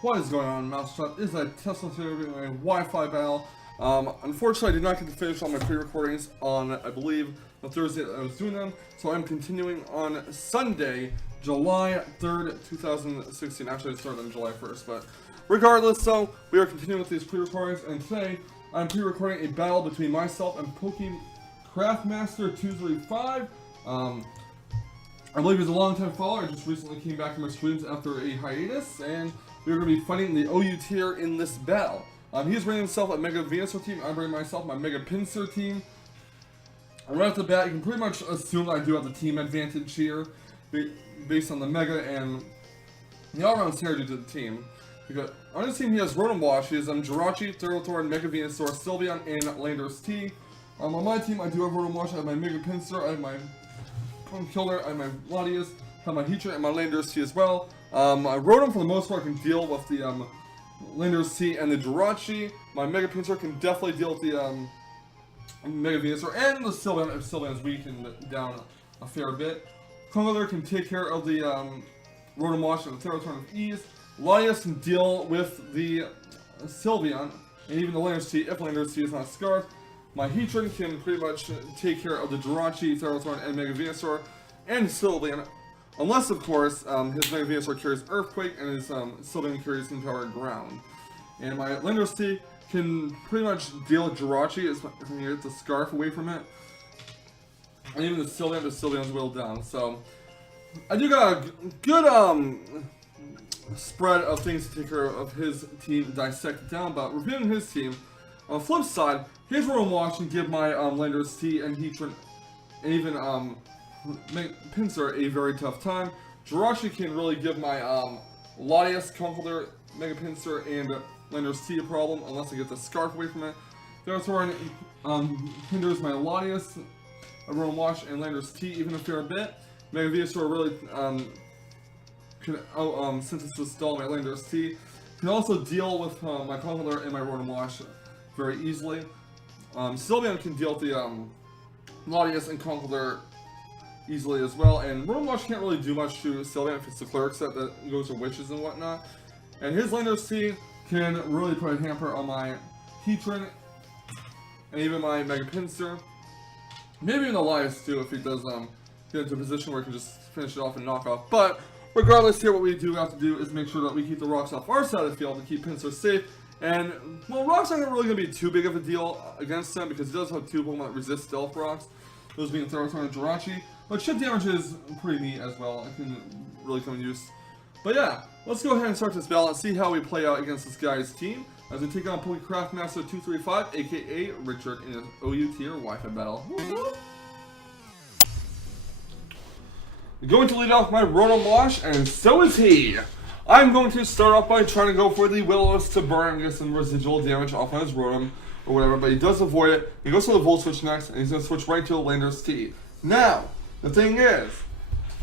What is going on, Mousetrap? This is a Teslamouse Wi-Fi battle. Unfortunately, I did not get to finish all my pre-recordings on, I believe, the Thursday that I was doing them, so I'm continuing on Sunday, July 3rd, 2016. Actually, I started on July 1st, but regardless, so we are continuing with these pre-recordings, and today I'm pre-recording a battle between myself and pokecraftmaster235. I believe he's a long-time follower. I just recently came back to my streams after a hiatus, and we're going to be fighting the OU tier in this battle. He's running himself a Mega Venusaur team. I'm running myself my Mega Pinsir team. And right off the bat, you can pretty much assume that I do have the team advantage here, based on the Mega and the all-around synergy to the team. Because on his team, he has Rotom Wash, he has Jirachi, Thorn, Mega Venusaur, Sylveon, and Landorus T. On my team, I do have Rotom Wash. I have my Mega Pinsir, I have my Killer, I have my Latias, I have my Heatran, and my Landorus T as well. Rotom, for the most part, can deal with the Landorus T and the Jirachi. My Mega Pinsir can definitely deal with the Mega Venusaur and the Sylveon if Sylveon's weak and down a fair bit. Kongler can take care of the Rotom Wash and the Thorn with ease. Latias can deal with the Sylveon and even the Landorus T if Landorus T is not scarred. My Heatran can pretty much take care of the Jirachi, Thorn, and Mega Venusaur and Sylveon. Unless, of course, his Mega Venusaur carries Earthquake and his Sylveon carries Empower Ground. And my Landorus T can pretty much deal with Jirachi if I can get the Scarf away from it. And even the Sylveon's whittled down. So, I do got a good spread of things to take care of his team dissected down. But reviewing his team, on the flip side, his Rotom Wash can give my Landorus T and Heatran and even Mega Pinsir a very tough time. Jirachi can really give my Latias, Conkeldurr, Mega Pinsir, and Landorus T a problem unless I get the Scarf away from it. Thorn hinders my Latias, Rotom Wash, and Landorus T even a fair bit. Mega Venusaur really can synthesis stall my Landorus T. Can also deal with my Conkeldurr and my Rotom Wash very easily. Sylveon can deal with the Latias and Conkeldurr easily as well, and Rotom Wash can't really do much to Sylveon if it's the Cleric set that goes to Witches and whatnot. And his Landorus T can really put a hamper on my Heatran and even my Mega Pinsir. Maybe even the Latias too if he does get into a position where he can just finish it off and knock off. But regardless here, what we do have to do is make sure that we keep the rocks off our side of the field to keep Pinsir safe. And, well, rocks aren't really going to be too big of a deal against him because he does have two Pokemon that resist stealth rocks. Those being Thorn and Jirachi. But chip damage is pretty neat as well. It can really come in use. But yeah, let's go ahead and start this battle and see how we play out against this guy's team as we take on pokecraftmaster235, aka Richard, in his OU tier Wi-Fi battle. Going to lead off my Rotom Wash, and so is he. I'm going to start off by trying to go for the Will-O-Wisp to burn and get some residual damage off on his Rotom or whatever, but he does avoid it. He goes for the Volt Switch next, and he's going to switch right to a Landorus T. Now, the thing is,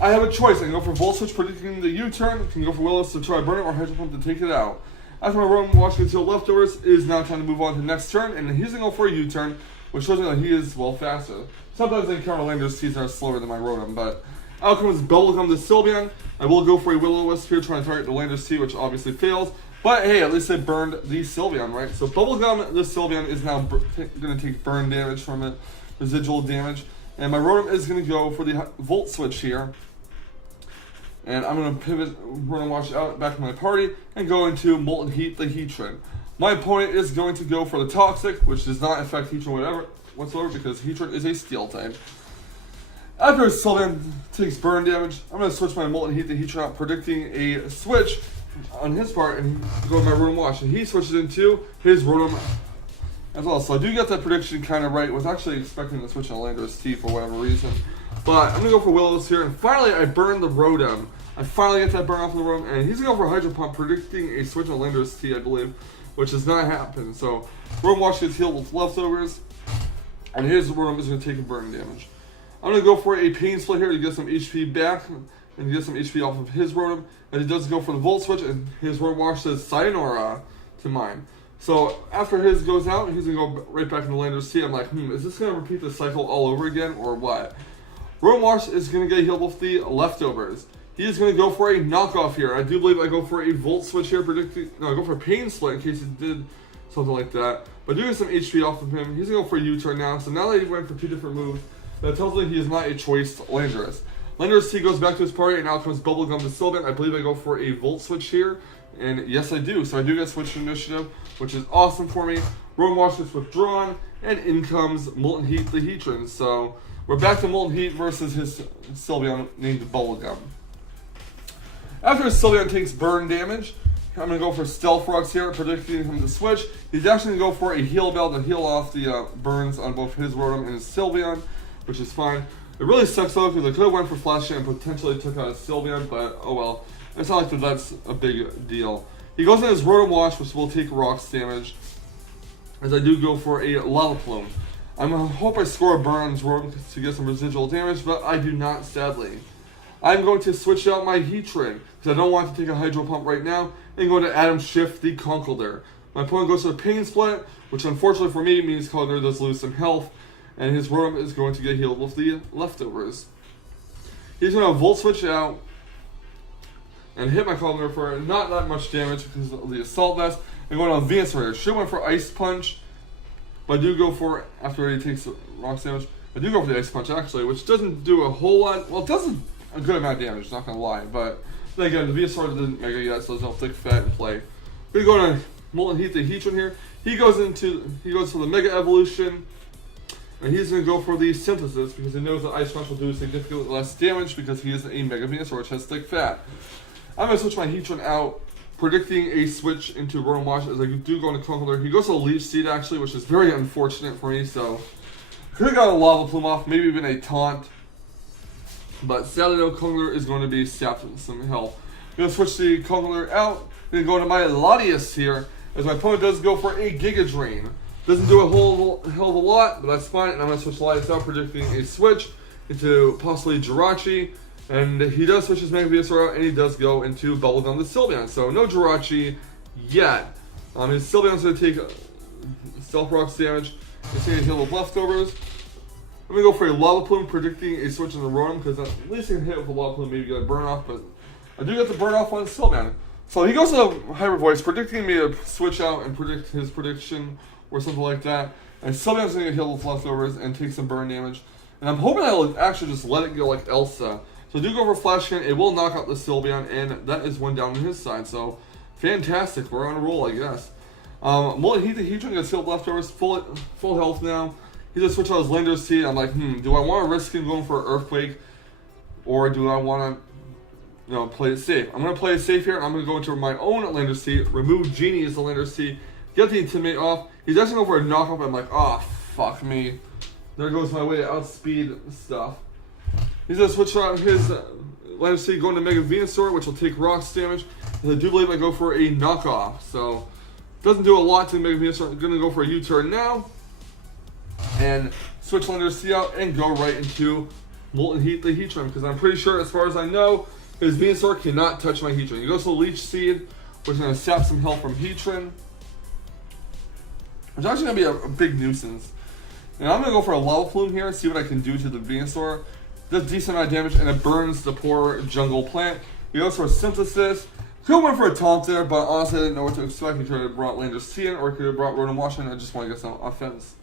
I have a choice. I can go for Volt Switch predicting the U-turn, I can go for Will-O-Wisp to try to burn it, or Hydro Pump to take it out. After my Rotom Wash gets to leftovers, it is now time to move on to the next turn, and he's going to go for a U-turn, which shows me that he is, well, faster. Sometimes I encounter Landorus T's that are slower than my Rotom, but out comes Bubblegum to Sylveon. I will go for a Will-O-Wisp here, trying to target the Landorus T, which obviously fails. But hey, at least it burned the Sylveon, right? So Bubblegum, this Sylveon, is now going to take burn damage from it, residual damage. And my Rotom is going to go for the Volt Switch here. And I'm going to pivot Rotom Wash out back to my party and go into Molten Heat the Heatran. My opponent is going to go for the Toxic, which does not affect Heatran whatsoever because Heatran is a Steel type. After Sylveon takes burn damage, I'm going to switch my Molten Heat to Heatran out, predicting a switch on his part, and go to my Rotom Wash. And he switches into his Rotom as well. So I do get that prediction kind of right. I was actually expecting to switch on Landorus T for whatever reason. But I'm going to go for Will-O-Wisp here, and finally I burn the Rotom. I finally get that burn off of the Rotom, and he's going to go for Hydro Pump, predicting a switch on Landorus T, I believe, which has not happened. So Rotom Wash gets healed with leftovers, and his Rotom is going to take a burn damage. I'm going to go for a Pain Split here to get some HP back and get some HP off of his Rotom. And he does go for the Volt Switch, and his Rotom Wash says Sayonara to mine. So after his goes out, he's going to go right back into Landorus T. I'm like, is this going to repeat the cycle all over again or what? Rotom Wash is going to get healed with the leftovers. He's going to go for a knockoff here. I do believe I go for a Volt Switch here, predicting. No, I go for Pain Split in case he did something like that. But doing some HP off of him, he's going to go for a U-turn now. So now that he went for 2 different moves, that tells me he is not a choice Landorus. Landorus T goes back to his party, and now comes Bubblegum to Sylvan. I believe I go for a Volt Switch here. And yes, I do. So I do get Switch Initiative, which is awesome for me. Rotom Wash gets withdrawn, and in comes Molten Heat the Heatran. So we're back to Molten Heat versus his Sylveon named Bubblegum. After Sylveon takes burn damage, I'm going to go for Stealth Rocks here, predicting him to switch. He's actually going to go for a Heal Bell to heal off the burns on both his Rotom and his Sylveon, which is fine. It really sucks though, because I could have went for Flash and potentially took out a Sylveon, but oh well. It's not like that's a big deal. He goes in his Rotom Wash, which will take rocks damage, as I do go for a Lava Plume. I'm going to hope I score a burn on his Rotom to get some residual damage, but I do not, sadly. I'm going to switch out my Heatran, because I don't want to take a Hydro Pump right now, and go to Adam Shift the Conkeldurr. My opponent goes to a Pain Split, which unfortunately for me means Conkeldurr does lose some health, and his Rotom is going to get healed with the leftovers. He's going to Volt Switch out, and hit my Conkeldurr for not that much damage because of the Assault Vest, and going on Venusaur. Should have went for Ice Punch, but I do go for, after he takes rocks damage, I do go for the Ice Punch actually, which doesn't do a whole lot. Well, it does a good amount of damage, not gonna lie, but then again, the Venusaur didn't Mega yet, so there's no thick fat in play. We're going to Molten Heat the Heatran here. He goes for the Mega Evolution, and he's going to go for the Synthesis because he knows that Ice Punch will do significantly less damage because he is a Mega Venusaur, which has thick fat. I'm going to switch my Heatran out, predicting a switch into Rotom Wash as I do go into Conkeldurr. He goes to a Leech Seed actually, which is very unfortunate for me, so could have got a Lava Plume off, maybe even a Taunt. But sadly though, Conkeldurr is going to be sapped with some health. I'm going to switch the Conkeldurr out. I'm going to go to my Latias here, as my opponent does go for a Giga Drain. Doesn't do a hell of a lot, but that's fine. And I'm going to switch Latias out, predicting a switch into possibly Jirachi. And he does switch his Mega Venusaur out, and he does go into Bubblegum the Sylveon. So no Jirachi yet. His Sylveon's going to take Stealth Rocks damage. He's going to heal with leftovers. I'm going to go for a Lava Plume, predicting a switch in the Rotom, because at least I can hit with a Lava Plume, maybe get a burn off, but I do get the burn off on Sylveon. So he goes to the Hyper Voice, predicting me to switch out and predict his prediction, or something like that. And Sylveon's going to get healed with leftovers and take some burn damage. And I'm hoping I'll actually just let it go like Elsa. So I do go for Flash Cannon, it will knock out the Sylveon, and that is one down on his side. So fantastic, we're on a roll, I guess. Molten Heat the Heatran gets healed leftovers, full health now. He just switched out his Landorus T. I'm like, do I want to risk him going for Earthquake, or do I want to, play it safe? I'm going to play it safe here, and I'm going to go into my own Landorus T, remove Genie as the Landorus T, get the Intimidate off. He's actually going for a knockoff, I'm like, oh, fuck me. There goes my way to outspeed stuff. He's going to switch out his Landorus T, going to Mega Venusaur, which will take rocks damage. And I do believe I go for a knockoff, so doesn't do a lot to Mega Venusaur. I'm going to go for a U-turn now, and switch Landorus T out and go right into Molten Heat the Heatran, because I'm pretty sure, as far as I know, his Venusaur cannot touch my Heatran. He goes to Leech Seed, which is going to sap some health from Heatran, which is actually going to be a big nuisance. And I'm going to go for a Lava Plume here, see what I can do to the Venusaur. Does a decent amount of damage, and it burns the poor jungle plant. He goes for a Synthesis. Could have went for a Taunt there, but honestly I didn't know what to expect. He could have brought Landorus T in, or he could have brought Rotom Wash in. I just want to get some offense.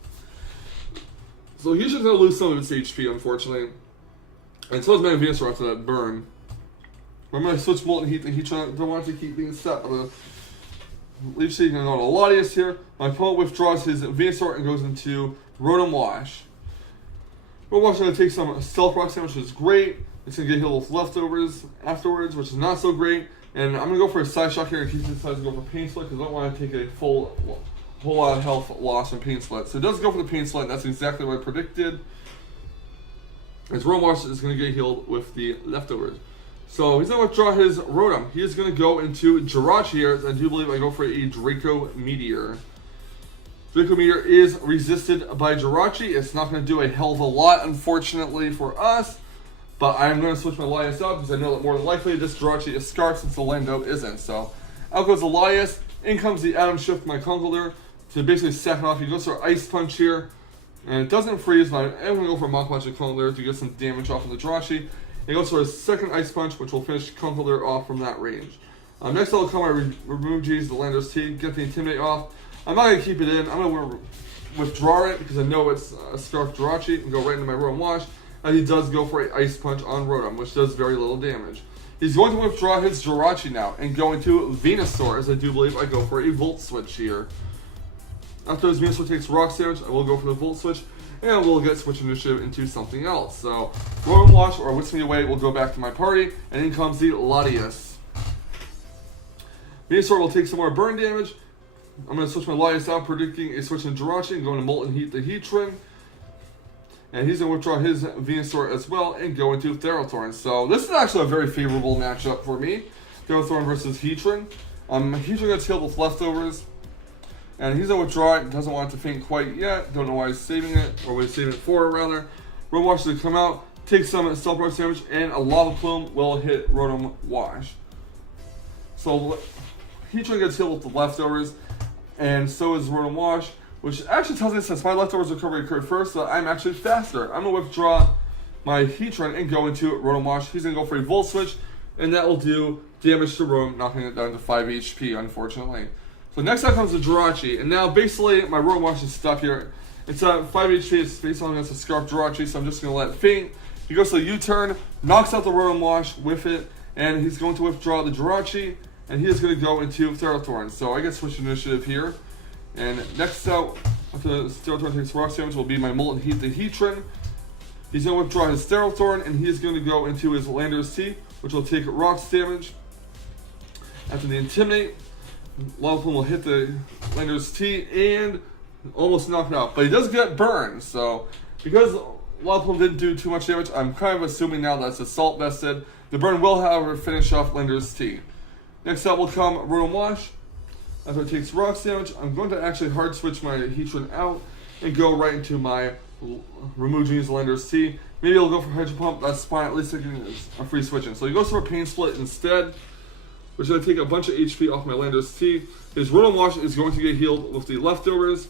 So he's just going to lose some of its HP, unfortunately. And so is Mega Venusaur after that burn. I'm going to switch Molten Heat to Heatran. I don't want to keep things set. Leech Seed going to go to Latias here. My opponent withdraws his Venusaur and goes into Rotom Wash. Rotom Wash is going to take some Stealth Rocks damage, which is great. It's going to get healed with leftovers afterwards, which is not so great. And I'm going to go for a Side Shock here in case he decides to go for Pain Split, because I don't want to take a whole lot of health loss from Pain Split. So it does go for the Pain Split. That's exactly what I predicted. His Rotom Wash is going to get healed with the leftovers. So he's going to withdraw his Rotom. He is going to go into Jirachi here. I do believe I go for a Draco Meteor. Draco Meteor is resisted by Jirachi. It's not going to do a hell of a lot, unfortunately, for us. But I'm going to switch my Latias out because I know that more than likely this Jirachi is scarred since the Lando isn't. So out goes the Latias. In comes the Atom Shift, my Conkeldurr, to basically sack it off. He goes for Ice Punch here. And it doesn't freeze, but I'm going to go for Mach Punch and Conkeldurr to get some damage off of the Jirachi. He goes for his second Ice Punch, which will finish Conkeldurr off from that range. Next I'll come my remove G's, the Lander's T, get the Intimidate off. I'm not going to keep it in. I'm going to withdraw it because I know it's a Scarf Jirachi and go right into my Rotom Wash. And he does go for an Ice Punch on Rotom, which does very little damage. He's going to withdraw his Jirachi now and go into Venusaur, as I do believe I go for a Volt Switch here. After his Venusaur takes Rock damage, I will go for the Volt Switch, and we'll get Switch Initiative into something else. So, Rotom Wash or Whisk Me Away will go back to my party, and in comes the Latias. Venusaur will take some more burn damage. I'm going to switch my Latias out, predicting a switch in Jirachi and going to Molten Heat the Heatran. And he's going to withdraw his Venusaur as well and go into Ferrothorn. So this is actually a very favorable matchup for me. Ferrothorn versus Heatran. Heatran gets healed with leftovers. And he's going to withdraw it. Doesn't want it to faint quite yet. Don't know why he's saving it, or what he's saving it for, rather. Rotom Wash will come out, take some Stealth Rock damage, and a Lava Plume will hit Rotom Wash. So Heatran gets healed with the leftovers, and so is Rotom Wash, which actually tells me since my leftovers recovery occurred first, that I'm actually faster. I'm going to withdraw my Heatran and go into Rotom Wash. He's going to go for a Volt Switch, and that will do damage to Rotom, knocking it down to 5 HP, unfortunately. So next up comes the Jirachi, and now basically my Rotom Wash is stuck here. It's at 5 HP, it's based on against a Scarf Jirachi, so I'm just going to let it faint. He goes to the U-turn, knocks out the Rotom Wash with it, and he's going to withdraw the Jirachi, and he is going to go into Ferrothorn. So I get Switch Initiative here. And next out, after the Ferrothorn takes Rock damage, will be my Molten Heat the Heatran. He's going to withdraw his Ferrothorn, and he is going to go into his Lander's T, which will take Rock's damage. After the Intimidate, Lava Plume will hit the Lander's T and almost knock it out. But he does get burned, so because Lava Plume didn't do too much damage, I'm kind of assuming now that's Assault vested. The burn will, however, finish off Lander's T. Next up will come Rotom Wash. After it takes Rock damage, I'm going to actually hard switch my Heatran out and go right into my Remove Genius Lander's T. Maybe I'll go for Hydro Pump, that's fine, at least I can a free switch in. So he goes for a Pain Split instead, which is going to take a bunch of HP off my Lander's T. His Rotom Wash is going to get healed with the leftovers,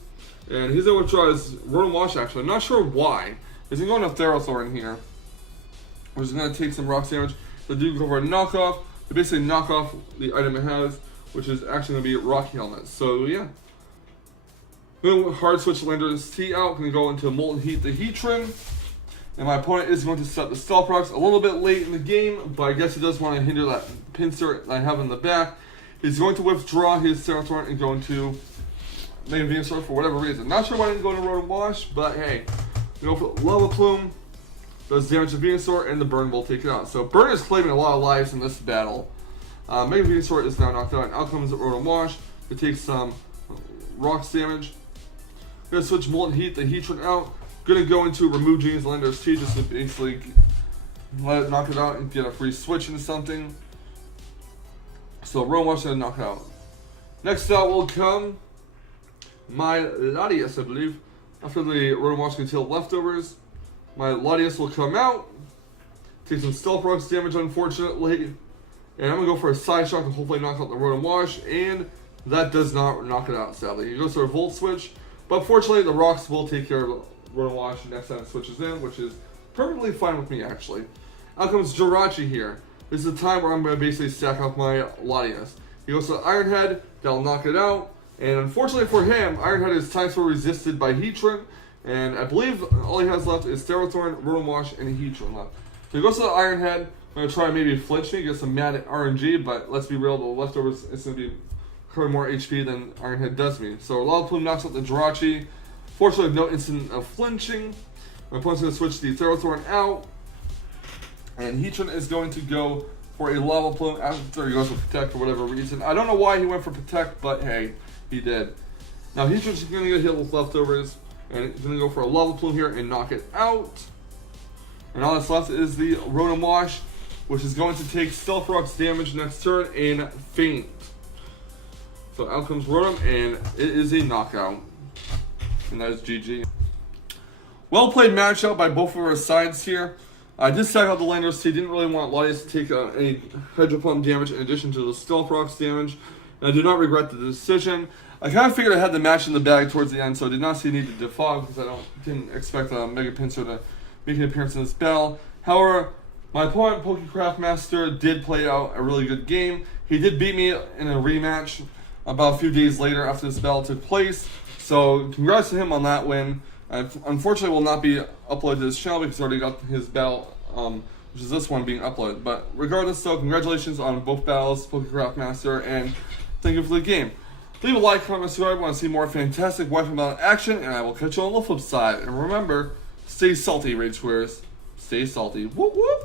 and he's going to withdraw his Rotom Wash actually. I'm not sure why. He's going to go to Ferrothorn here, which is going to take some Rock damage. So do go for a knockoff, to basically knock off the item it has, which is actually going to be Rocky Helmet. So yeah. I'm going to hard switch Lander's T out, going to go into Molten Heat the Heatran. And my opponent is going to set the Stealth Rocks a little bit late in the game, but I guess he does want to hinder that Pinsir that I have in the back. He's going to withdraw his Ferrothorn and go into Mega Venusaur for whatever reason. Not sure why I didn't go into Rotom Wash, but hey. We go for Lava Plume, does damage to Venusaur, and the Burn will take it out. So Burn is claiming a lot of lives in this battle. Mega Venusaur is now knocked out, and out comes Rotom Wash. It takes some Rocks damage. Gonna switch Molten Heat the Heatran out. Gonna go into Remove Genius Lander's T just to basically let it knock it out and get a free switch into something. So Rotom Wash gonna knock it out. Next out will come my Latias, I believe. After the Rotom Wash can heal leftovers, my Latias will come out. Take some Stealth Rocks damage, unfortunately. And I'm going to go for a Side Shock to hopefully knock out the Rotom Wash. And that does not knock it out, sadly. He goes for a Volt Switch. But fortunately, the Rocks will take care of Rotom Wash next time it switches in, which is perfectly fine with me, actually. Out comes Jirachi here. This is the time where I'm going to basically stack up my Latias. He goes to Iron Head. That'll knock it out. And unfortunately for him, Iron Head is times for resisted by Heatran. And I believe all he has left is Ferrothorn, Rotom Wash, and Heatran left. So he goes to the Iron Head. I'm going to try maybe flinch me, get some mad RNG, but let's be real, the leftovers is going to be covering more HP than Iron Head does me. So Lava Plume knocks out the Jirachi. Fortunately, no instant of flinching. My opponent's going to switch the Ferrothorn out. And Heatran is going to go for a Lava Plume after he goes for Protect for whatever reason. I don't know why he went for Protect, but hey, he did. Now Heatran's going to get hit with leftovers. And he's going to go for a Lava Plume here and knock it out. And all that's left is the Rotom Wash, which is going to take Stealth Rocks damage next turn and faint. So out comes Rotom, and it is a knockout. And that is GG. Well played matchup by both of our sides here. I did stack out the Lander's T. Didn't really want Latias to take any Hydro Pump damage in addition to the Stealth Rocks damage. And I do not regret the decision. I kind of figured I had the match in the bag towards the end, so I did not see a need to defog because I didn't expect Mega Pinsir to make an appearance in this battle. However, My opponent, pokecraftmaster, did play out a really good game. He did beat me in a rematch about a few days later after this battle took place. So congrats to him on that win. Unfortunately, will not be uploaded to his channel because he already got his battle, which is this one, being uploaded. But regardless, though, congratulations on both battles, pokecraftmaster, and thank you for the game. Leave a like, comment, subscribe if you want to see more fantastic Wi-Fi Battle action, and I will catch you on the flip side. And remember, stay salty, Rage Squares. Stay salty. Whoop whoop!